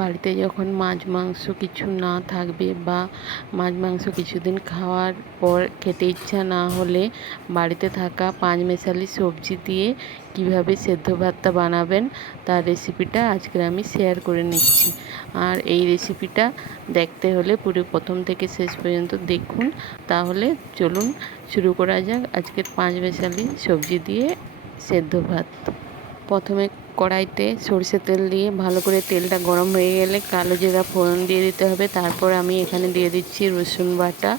বাড়িতে যখন মাছ মাংস কিছু না থাকবে বা মাছ মাংস কিছুদিন খাওয়ার পর খেতে ইচ্ছা না হলে বাড়িতে থাকা পাঁচমেশালি সবজি দিয়ে কিভাবে সেদ্ধ ভাতটা বানাবেন তার রেসিপিটা আজকে আমি শেয়ার করে নিচ্ছি। আর এই রেসিপিটা দেখতে হলে পুরো প্রথম থেকে শেষ পর্যন্ত দেখুন। তাহলে চলুন শুরু করা যাক আজকের পাঁচমেশালি সবজি দিয়ে সেদ্ধ ভাত। প্রথমে কড়াইতে সরষের তেল দিয়ে ভালো করে তেলটা গরম হয়ে গেলে কালো জিরা ফোড়ন দিয়ে দিতে হবে। তারপর আমি এখানে দিয়ে দিচ্ছি রসুন বাটা।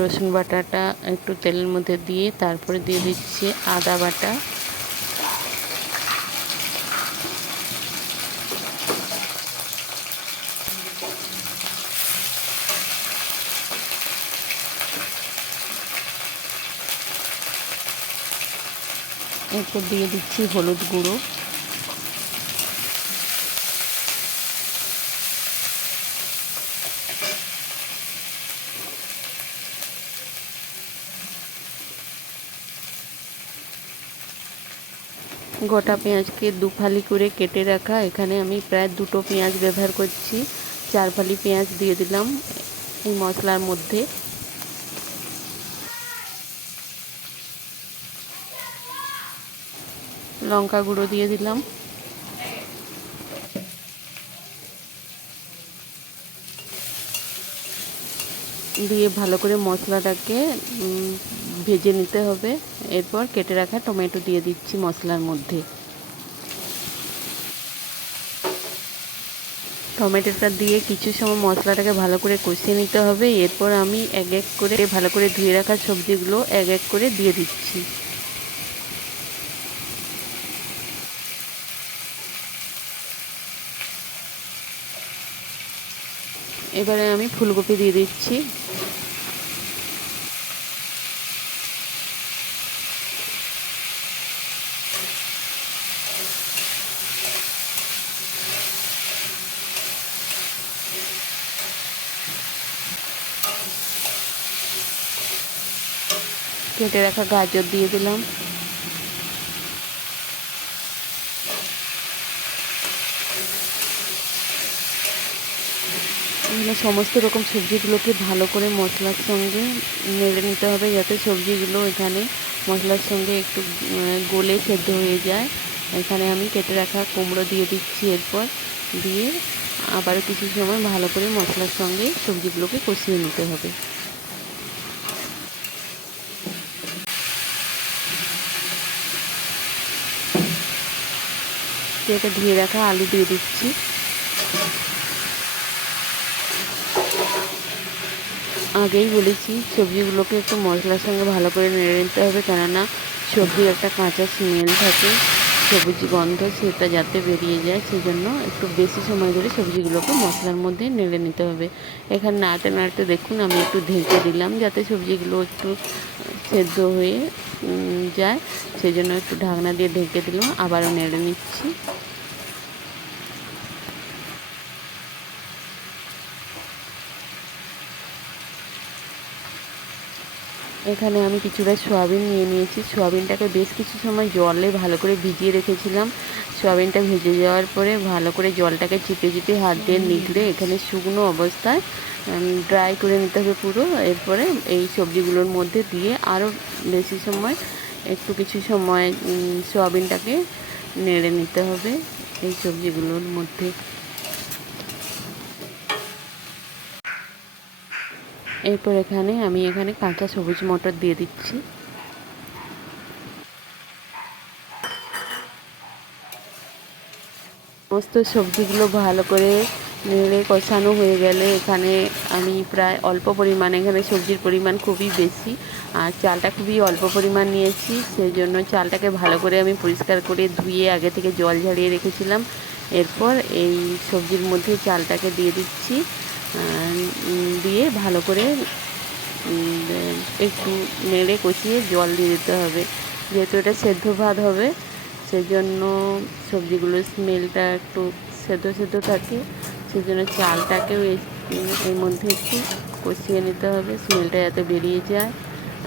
রসুন বাটাটা একটু তেলের মধ্যে দিয়ে তারপরে দিয়ে দিচ্ছি আদা বাটা। এরপর দিয়ে দিচ্ছি হলুদ গুঁড়ো। গোটা পেঁয়াজকে দু ফালি করে কেটে রাখা, এখানে আমি প্রায় দুটো পেঁয়াজ ব্যবহার করছি। 4 ফালি পেঁয়াজ দিয়ে দিলাম এই মশলার মধ্যে। লঙ্কা গুঁড়ো দিয়ে দিলাম। দিয়ে ভালো করে মশলাটাকে ভেজে নিতে হবে। এরপর কেটে রাখা টমেটো দিয়ে দিচ্ছি মশলার মধ্যে। টমেটোটা দিয়ে কিছু সময় মশলাটাকে ভালো করে কষিয়ে নিতে হবে। এরপর আমি এক এক করে ভালো করে ধুয়ে রাখা সবজিগুলো এক এক করে দিয়ে দিচ্ছি। এবারে আমি ফুলকপি দিয়ে দিচ্ছি। কেটে রাখা গাজর দিয়ে দিলাম। এখানে সমস্ত রকম সবজিগুলোকে ভালো করে মশলার সঙ্গে নেড়ে নিতে হবে, যাতে সবজিগুলো এখানে মশলার সঙ্গে একটু গলে সেদ্ধ হয়ে যায়। এখানে আমি কেটে রাখা কুমড়ো দিয়ে দিচ্ছি। এরপর দিয়ে আবারও কিছু সময় ভালো করে মশলার সঙ্গে সবজিগুলোকে কষিয়ে নিতে হবে। এটা ধুয়ে রাখা আলু দিয়ে দিচ্ছি। আগেই বলেছি সবজিগুলোকে একটু মশলার সঙ্গে ভালো করে নেড়ে নিতে হবে, কেননা সবজির একটা কাঁচা স্মেল থাকে, সবুজ গন্ধ, সেটা যাতে বেরিয়ে যায় সেজন্য একটু বেশি সময় ধরে সবজিগুলোকে মশলার মধ্যে নেড়ে নিতে হবে। এখানে নাড়তে নাড়তে দেখুন আমি একটু ঢেকে দিলাম যাতে সবজিগুলো একটু সেদ্ধ হয়ে যায়, সেই জন্য একটু ঢাকনা দিয়ে ঢেকে দিলাম। আবারও নেড়ে নিচ্ছি। এখানে আমি কিছুটা সয়াবিন নিয়ে নিয়েছি। সয়াবিনটাকে বেশ কিছু সময় জলে ভালো করে ভিজিয়ে রেখেছিলাম। সয়াবিনটা ভেজে যাওয়ার পরে ভালো করে জলটাকে চিপে চিপে হাত দিয়ে নিগড়ে এখানে শুকনো অবস্থায় ড্রাই করে নিতে হবে পুরো। এরপরে এই সবজিগুলোর মধ্যে দিয়ে আরও বেশি সময় একটু কিছু সময় সয়াবিনটাকে নেড়ে নিতে হবে এই সবজিগুলোর মধ্যে। এরপর আমি এখানে কাঁচা সবুজ মটর দিয়ে দিচ্ছি। সমস্ত সবজিগুলো ভালো করে নেড়ে কষানো হয়ে গেলে এখানে আমি প্রায় অল্প পরিমাণে, এখানে সবজির পরিমাণ খুবই বেশি আর চালটা খুবই অল্প পরিমাণ নিয়েছি, সেই জন্য চালটাকে ভালো করে আমি পরিষ্কার করে ধুয়ে আগে থেকে জল ঝরিয়ে রেখেছিলাম। এরপর এই সবজির মধ্যে চালটাকে দিয়ে দিচ্ছি। দিয়ে ভালো করে একটু নেড়ে কষিয়ে জল দিয়ে দিতে হবে, যেহেতু এটা সেদ্ধ ভাত হবে সেজন্য সবজিগুলোর স্মেলটা একটু সেদ্ধ সেদ্ধ থাকে, সেজন্য চালটাকেও এর মধ্যে একটু কষিয়ে নিতে হবে, স্মেলটা যাতে বেরিয়ে যায়।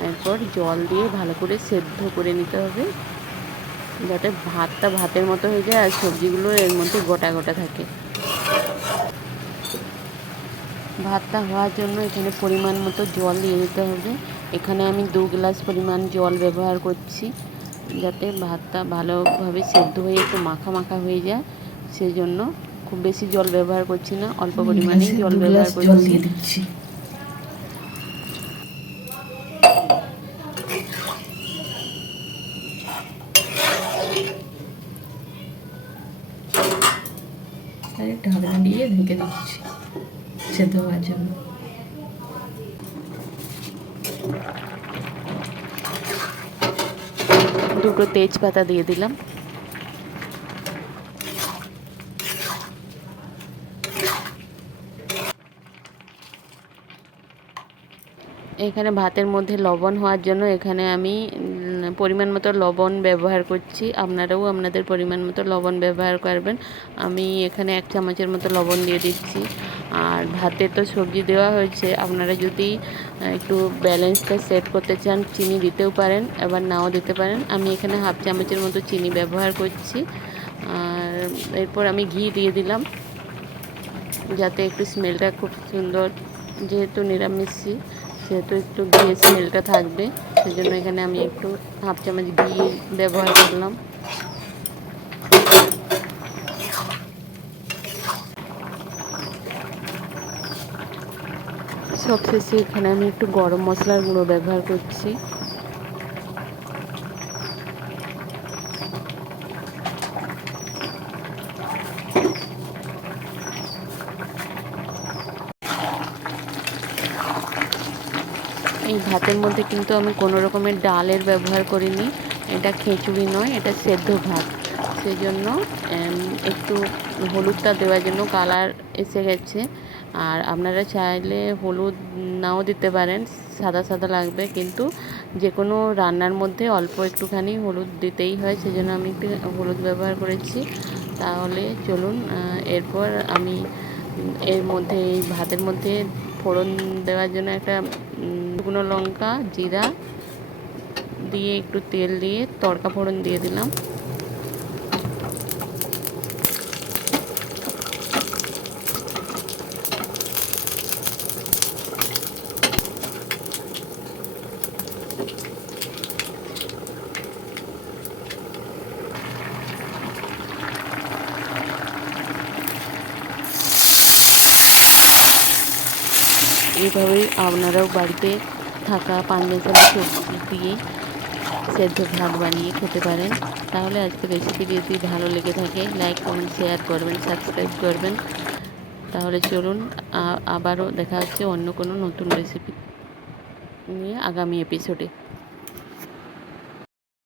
এরপর জল দিয়ে ভালো করে সেদ্ধ করে নিতে হবে, যাতে ভাতটা ভাতের মতো হয়ে যায় আর সবজিগুলো এর মধ্যে গোটা গোটা থাকে। ভাতটা হওয়ার জন্য এখানে পরিমাণ মতো জল দিয়ে দিতে হবে। এখানে আমি 2 গ্লাস পরিমাণ জল ব্যবহার করছি, যাতে ভাতটা ভালোভাবে সেদ্ধ হয়ে একটু মাখা মাখা হয়ে যায়। সেই জন্য খুব বেশি জল ব্যবহার করছি না, অল্প পরিমাণেই জল ব্যবহার করছি। ঢাকনা দিয়ে ঢেকে দিচ্ছি সেদ্ধ হওয়ার জন্য। দুটো তেজপাতা দিয়ে দিলাম। এখানে ভাতের মধ্যে লবণ হওয়ার জন্য এখানে আমি পরিমাণ মতো লবণ ব্যবহার করছি। আপনারাও আপনাদের পরিমাণ মতো লবণ ব্যবহার করবেন। আমি এখানে 1 চামচের মতো লবণ দিয়ে দিচ্ছি। আর ভাতে তো সবজি দেওয়া হয়েছে, আপনারা যদি একটু ব্যালেন্সটা সেট করতে চান চিনি দিতেও পারেন, আবার নাও দিতে পারেন। আমি এখানে 1/2 চামচের মতো চিনি ব্যবহার করছি। আর এরপর আমি ঘি দিয়ে দিলাম, যাতে একটু স্মেলটা খুব সুন্দর, যেহেতু নিরামিষই সেহেতু একটু ঘিয়ের স্মেলটা থাকবে, সেজন্য এখানে আমি একটু 1/2 চামচ ঘি ব্যবহার করলাম। সবশেষে এখানে আমি একটু গরম মশলার গুঁড়ো ব্যবহার করছি। এই ভাতের মধ্যে কিন্তু আমি কোনো রকমের ডালের ব্যবহার করিনি। এটা খিচুড়ি নয়, এটা সেদ্ধ ভাত। সেই জন্য একটু হলুদটা দেওয়ার জন্য কালার এসে গেছে। আর আপনারা চাইলে হলুদ নাও দিতে পারেন, সাদা সাদা লাগবে, কিন্তু যে কোনো রান্নার মধ্যে অল্প একটুখানি হলুদ দিতেই হয়, সেজন্য আমি একটু হলুদ ব্যবহার করেছি। তাহলে চলুন, এরপর আমি এর মধ্যে, এই ভাতের মধ্যে ফোড়ন দেওয়ার জন্য একটা শুকনো লঙ্কা, জিরা দিয়ে একটু তেল দিয়ে তড়কা ফোড়ন দিয়ে দিলাম। এইভাবেই আপনারাও বাড়িতে থাকা 5 মেশালি সবজি দিয়ে সেদ্ধ ভাত বানিয়ে খেতে পারেন। তাহলে আজকের রেসিপি যদি ভালো লেগে থাকে লাইক, কমেন্ট, শেয়ার করবেন, সাবস্ক্রাইব করবেন। তাহলে চলুন, আবারও দেখা হচ্ছে অন্য কোনো নতুন রেসিপি নিয়ে আগামী এপিসোডে।